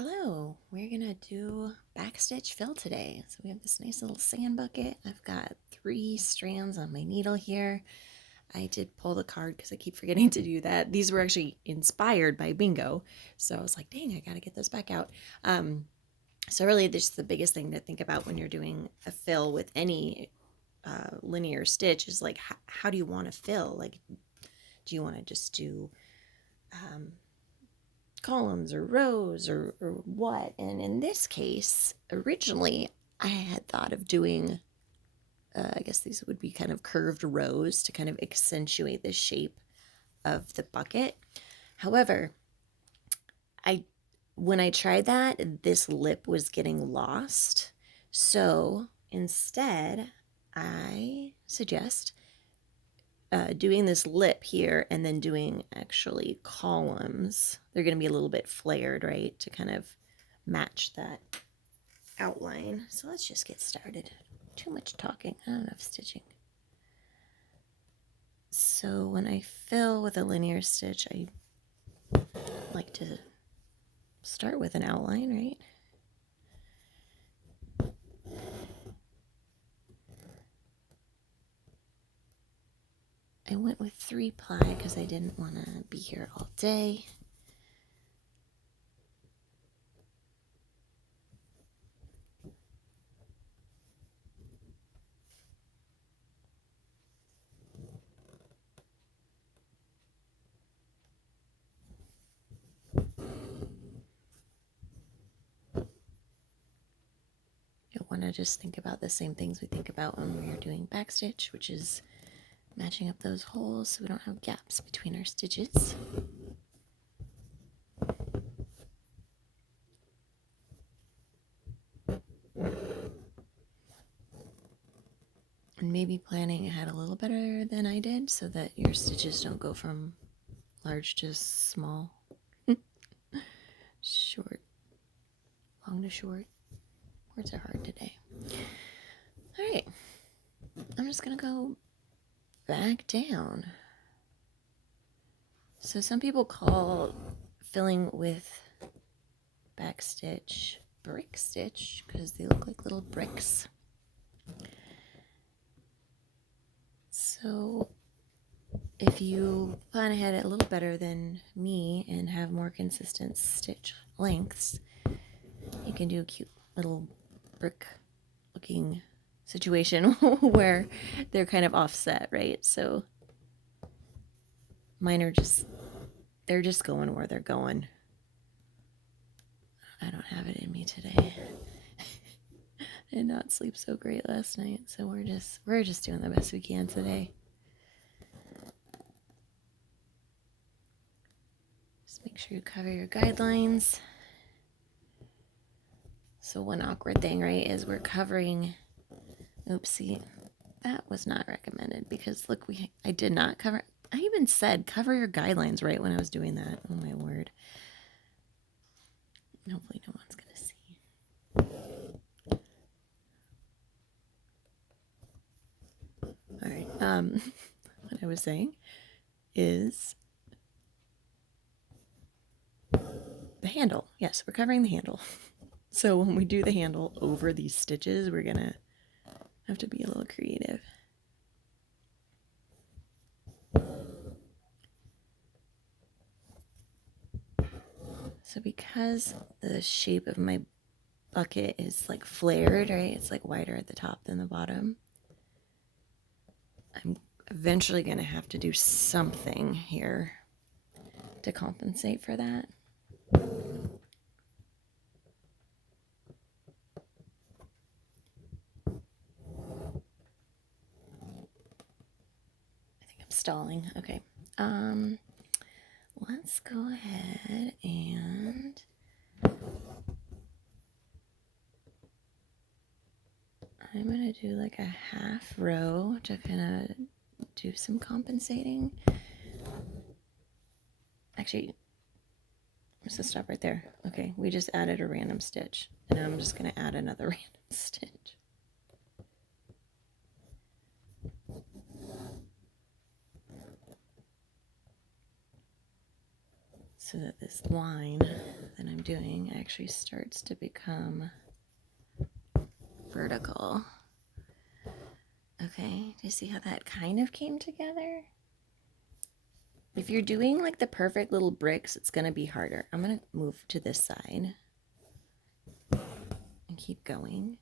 Hello, we're gonna do backstitch fill today. So we have this nice little sand bucket. I've got 3 strands on my needle here. I did pull the card because I keep forgetting to do that. These were actually inspired by bingo. So I was like, dang, I gotta get those back out. So really this is the biggest thing to think about when you're doing a fill with any linear stitch is like, how do you want to fill? Like, do you want to just do columns or rows or what? And in this case, originally I had thought of doing, I guess these would be kind of curved rows to kind of accentuate the shape of the bucket. However, I when I tried that, this lip was getting lost. So instead, I suggest doing this lip here and then doing actually columns. They're going to be a little bit flared, right, to kind of match that outline. So let's just get started. Too much talking, not enough stitching. So when I fill with a linear stitch, I like to start with an outline, right? I went with 3-ply because I didn't want to be here all day. You'll want to just think about the same things we think about when we are doing backstitch, which is matching up those holes so we don't have gaps between our stitches. And maybe planning ahead a little better than I did so that your stitches don't go from large to small. Short, long to short. Words are hard today. All right, I'm just gonna go back down. So some people call filling with backstitch brick stitch because they look like little bricks. So if you plan ahead a little better than me and have more consistent stitch lengths, you can do a cute little brick looking situation where they're kind of offset, right? So mine are they're just going where they're going. I don't have it in me today. I did not sleep so great last night, so we're just doing the best we can today. Just make sure you cover your guidelines. So one awkward thing, right, is we're covering, oopsie, that was not recommended because look, I did not cover, I even said cover your guidelines right when I was doing that. Oh my word. Hopefully no one's gonna see. All right, what I was saying is the handle. Yes, we're covering the handle. So when we do the handle over these stitches, we're gonna have to be a little creative. So because the shape of my bucket is like flared, right? It's like wider at the top than the bottom. I'm eventually going to have to do something here to compensate for that. I think I'm stalling. Okay. Let's go ahead and I'm going to do like a half row to kind of do some compensating. Actually, I'm just going to stop right there. Okay, we just added a random stitch. And I'm just going to add another random stitch. so that this line that I'm doing actually starts to become vertical. Okay, do you see how that kind of came together? If you're doing like the perfect little bricks, it's going to be harder. I'm going to move to this side and keep going.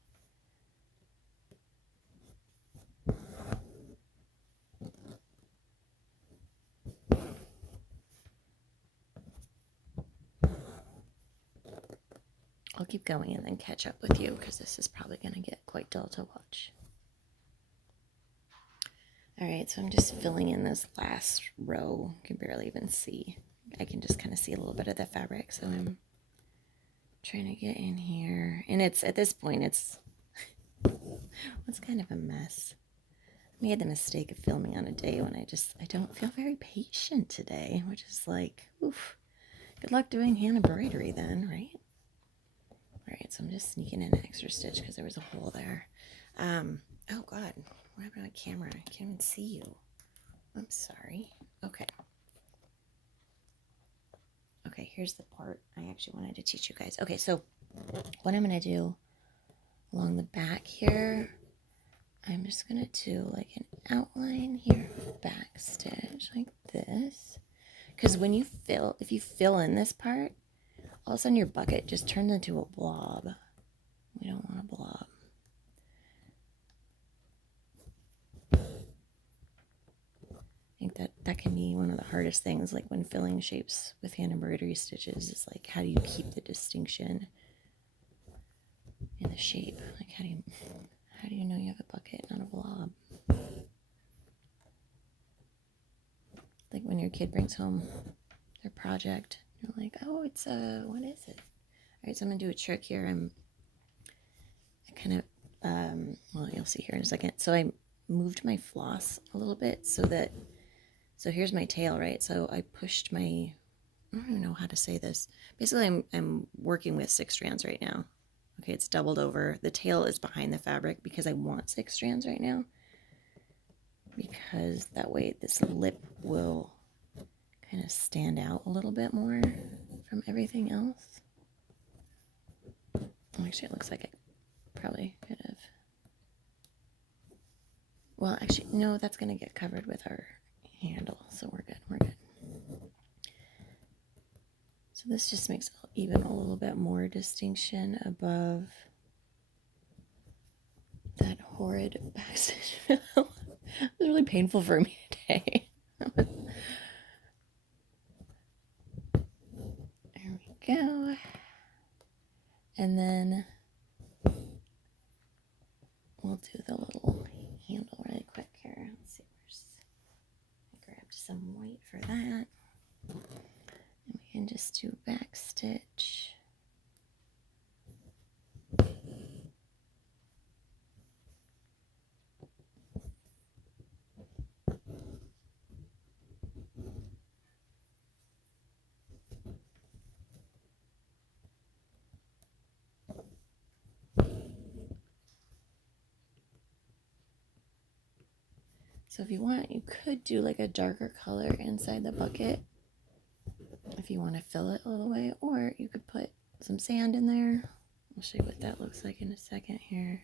I'll keep going and then catch up with you because this is probably going to get quite dull to watch. All right, so I'm just filling in this last row. You can barely even see. I can just kind of see a little bit of the fabric, so I'm trying to get in here. And it's at this point, it's kind of a mess. I made the mistake of filming on a day when I don't feel very patient today, which is like, oof. Good luck doing hand embroidery then, right? All right, so I'm just sneaking in an extra stitch because there was a hole there. Oh God, what happened to my camera? I can't even see you. I'm sorry. Okay. Okay, here's the part I actually wanted to teach you guys. Okay, so what I'm going to do along the back here, I'm just going to do like an outline here, back stitch like this. Because when you if you fill in this part, all of a sudden your bucket just turns into a blob. We don't want a blob. I think that can be one of the hardest things, like when filling shapes with hand embroidery stitches, is like, how do you keep the distinction in the shape? Like, how do you know you have a bucket, not a blob? Like when your kid brings home their project, you're like, oh, it's what is it? All right, so I'm gonna do a trick here. I kind of, well, you'll see here in a second. So I moved my floss a little bit so here's my tail, right? So I pushed I don't even know how to say this. Basically, I'm working with 6 strands right now. Okay, it's doubled over. The tail is behind the fabric because I want 6 strands right now. Because that way this lip will kind of stand out a little bit more from everything else. Actually, it looks like I probably could have. Well, actually, no, that's going to get covered with our handle, so we're good. We're good. So this just makes even a little bit more distinction above that horrid backstitch fill. It was really painful for me today. There we go. And then we'll do the little handle really quick here. Let's see, I grabbed some white for that. And we can just do back stitch. So if you want, you could do like a darker color inside the bucket if you want to fill it all the way, or you could put some sand in there. I'll show you what that looks like in a second here.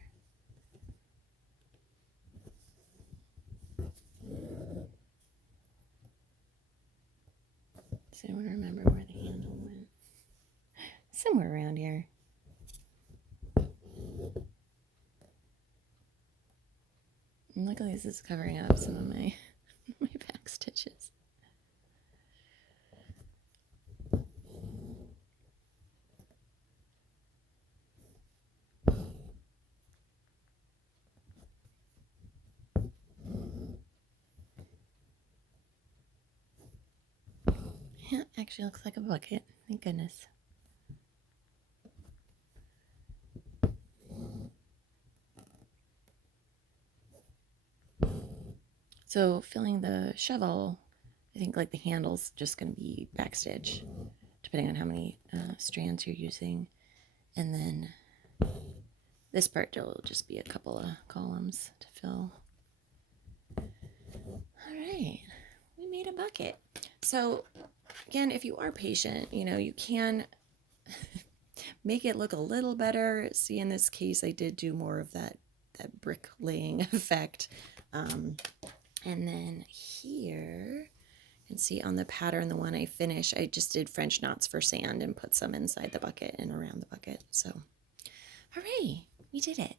Does anyone remember where the handle went? Somewhere around here. And luckily this is covering up some of my back stitches. Yeah, actually looks like a bucket. Thank goodness. So filling the shovel, I think like the handle's just going to be backstitch, depending on how many strands you're using. And then this part will just be a couple of columns to fill. All right, we made a bucket. So again, if you are patient, you can make it look a little better. See, in this case, I did do more of that bricklaying effect. And then here, you can see on the pattern, the one I finished, I just did French knots for sand and put some inside the bucket and around the bucket. So, hooray, we did it.